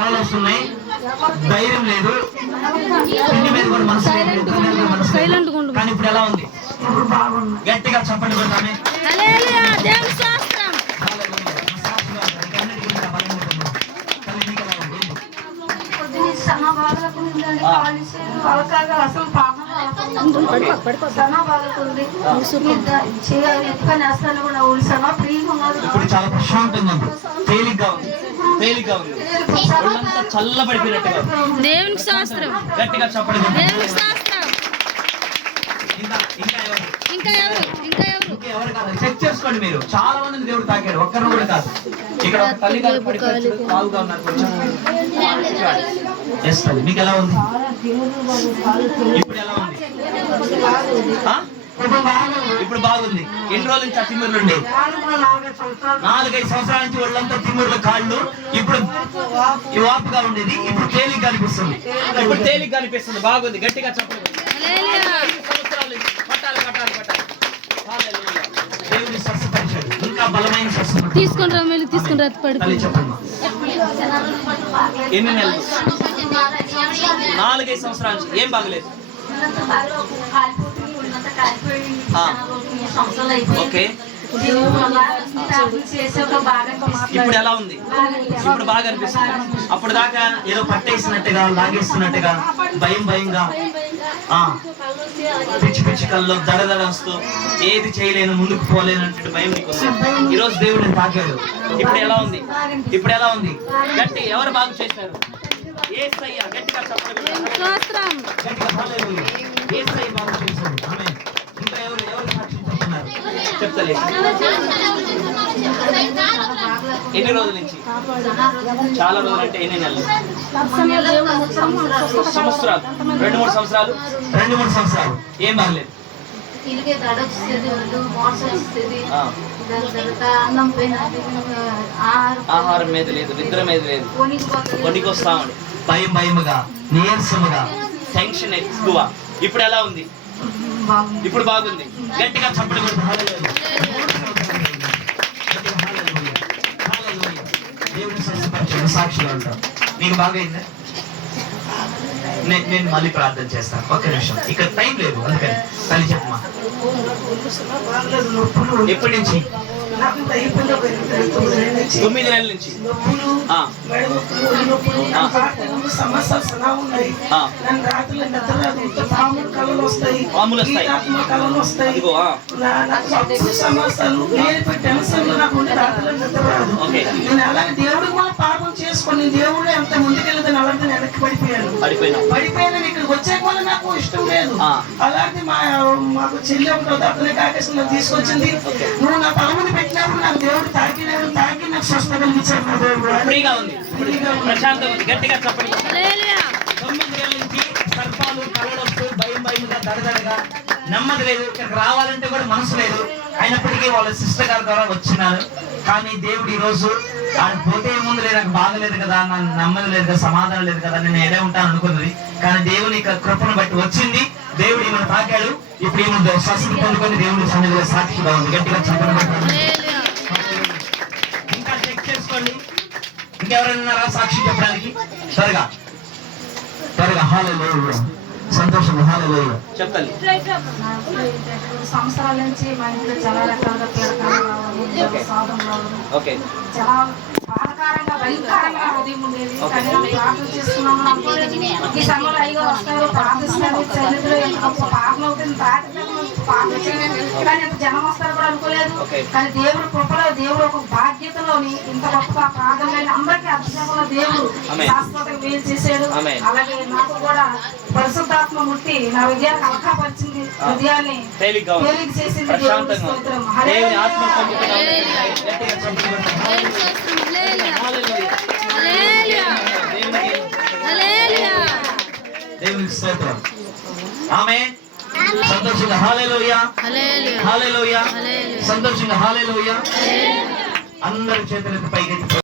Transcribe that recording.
కళలు వస్తున్నాయి, ధైర్యం లేదు, ఇంటి మీద కూడా మనసు లేదు, కానీ ఇప్పుడు ఎలా ఉంది? గట్టిగా చెప్పండి పెడతామే. ఇప్పుడు చాలా ప్రశాంతంగా ఉంది, తేలిగ్గా ఉంది, తేలిగ్గా ఉంది, చల్లబడిపోయినట్టుగా. దేవునికి శాస్త్రం గట్టిగా చెప్పండి. దేవునికి శాస్త్రం. ఇంకా ఎవరు కాదు, చెక్ చేసుకోండి. మీరు చాలా మందిని దేవుడు తాకాడు, ఒక్కరు కూడా కాదు. ఇక్కడ తల్లిగారు బాగుగా ఉన్నారు కొంచెం. మీకు ఎలా ఉంది? ఇప్పుడు ఎలా ఉంది? ఇప్పుడు బాగుంది. ఎన్ని రోజుల నుంచి ఆ తిమ్మిర్లు ఉండే? 4-5 సంవత్సరాల నుంచి వాళ్ళంతా తిమ్మిర్ల కాళ్ళు. ఇప్పుడు ఈ వాపుగా ఉండేది, ఇప్పుడు తేలిగ్గా అనిపిస్తుంది. ఇప్పుడు తేలిగ్గా అనిపిస్తుంది. బాగుంది, గట్టిగా చెప్పండి. దేవుని స్వస్థపరిచాడు, ఇంకా బలమైన స్వస్థ. తీసుకుంటా చెప్పండి. ఎన్ని నెలలు? 4-5 సంవత్సరాల నుంచి ఏం బాగలేదు. ఓకే, ఇప్పుడు ఎలా ఉంది? ఇప్పుడు బాగా అనిపిస్తుంది. అప్పుడు దాకా ఏదో పట్టేసినట్టుగా, లాగేస్తున్నట్టుగా, భయంగా, పిచ్చి పిచ్చి కళ్ళు, దడదడ వస్తూ ఏది చేయలేను, ముందుకు పోలేనంటే భయం నీకు ఉంది. ఈరోజు దేవుడిని తాకాడు. ఇప్పుడు ఎలా ఉంది? ఇప్పుడు ఎలా ఉంది? గట్టి ఎవరు బాగు చేశారు? యేసయ్య. గట్టిగా చెప్పండి. యేసయ్య బాగు చేశాడు. ఆమేన్. ఇంకా ఎవరు సాక్ష్యం చెప్తున్నారు? చెప్తలే. ఎన్ని రోజుల నుంచి? చాలా రోజులు అంటే ఎన్ని నెలలు? సంవత్సరాలు. 2-3 సంవత్సరాలు. 2-3 సంవత్సరాలు ఏం బాగలేదు. ఆహారం మీద లేదు, నిద్ర మీద లేదు, వణికొస్తామని, భయముగా, నీరసముగా, టెన్షన్ ఎక్కువ. ఇప్పుడు ఎలా ఉంది? ఇప్పుడు బాగుంది. గట్టిగా చప్పటి సాక్షిగా ఉంటాం. మీకు బాగైందా? నేను మళ్ళీ ప్రార్థన చేస్తాను. ఒక్క నిమిషం, ఇక్కడ టైం లేదు, అందుకని తల్లి చెప్పమా. ఎప్పటి నుంచి? 9 నెలల నుంచి. పాములు వస్తాయి. పాపం చేసుకొని దేవుడు ఎంత ముందుకెళ్ళదని అలాంటి వెనక్కి పడిపోయాను. ఇక్కడికి వచ్చే కూడా నాకు ఇష్టం లేదు. అలాంటి మాకు చెల్లి ఒకటి అతనే కాకేసి తీసుకొచ్చింది. నువ్వు నా తలముని పెట్టినప్పుడు నాకు దేవుడు తాకి నాకు స్వస్థ కలిగించాడు. ఫ్రీగా ఉంది, ప్రశాంతంగా ఉంది. గట్టిగా చెప్పండి. 9 నెలల నుంచి సర్పాలు, కళలు వస్తూ భయంగా, దడదడగా, నెమ్మది లేదు. ఇక్కడికి రావాలంటే కూడా మనసు లేదు. అయినప్పటికీ వాళ్ళ సిస్టర్ గారి ద్వారా వచ్చినారు. కానీ దేవుడు ఈరోజు ఆయన పోతే ముందు లేదు, నాకు బాగలేదు కదా, నాకు నెమ్మది లేదు కదా, సమాధానం లేదు కదా, నేను ఏడే ఉంటాను అనుకున్నది. కానీ దేవుని కృపను బట్టి వచ్చింది. దేవుడు ఈమెను తాకాడు. ఇప్పుడు ఈమె స్వస్థత పొందుకొని దేవుని సన్నిధిలో సాక్షిగా ఉంది. గట్టిగా చెప్పండి. ఇంకా చెక్ చేసుకోండి. ఇంకెవరైనా ఉన్నారా సాక్షి చెప్పడానికి? త్వరగా హల్లెలూయా. సంతోషం. హల్లెలూయా. చెప్పాలి. సంవత్సరాల నుంచి మా ఇంట్లో చాలా రకాలుగా ఓకే, చాలా బాధాకరంగా, భయంకరంగా ఉదయం ఉండేది. కానీ ప్రార్థన చేస్తున్నాము అనుకోలేదు. ఈ సమయంలో అయ్యో వస్తారు, ప్రార్థిస్తారు, ప్రార్థన అవుతుంది, ప్రార్థన చేయండి. కానీ ఇంత జనం వస్తారు కూడా అనుకోలేదు. కానీ దేవుడు కృపలో, దేవుడు ఒక బాధ్యతలోని ఇంత గొప్ప ప్రార్థన అందరికీ అర్థంలో దేవుడు శాశ్వతంగా వేలు చేశాడు. అలాగే నాకు కూడా పరిశుద్ధాత్మ ముట్టి నా విజయాన్ని అలకాపరిచింది, హృదయాన్ని తేలిక చేసింది. దేవునికి స్తోత్రం. ఆమేన్. సంతోషంగా హల్లెలూయా, హల్లెలూయా, సంతోషంగా హల్లెలూయా. అందరి చేతులెత్తి పైకి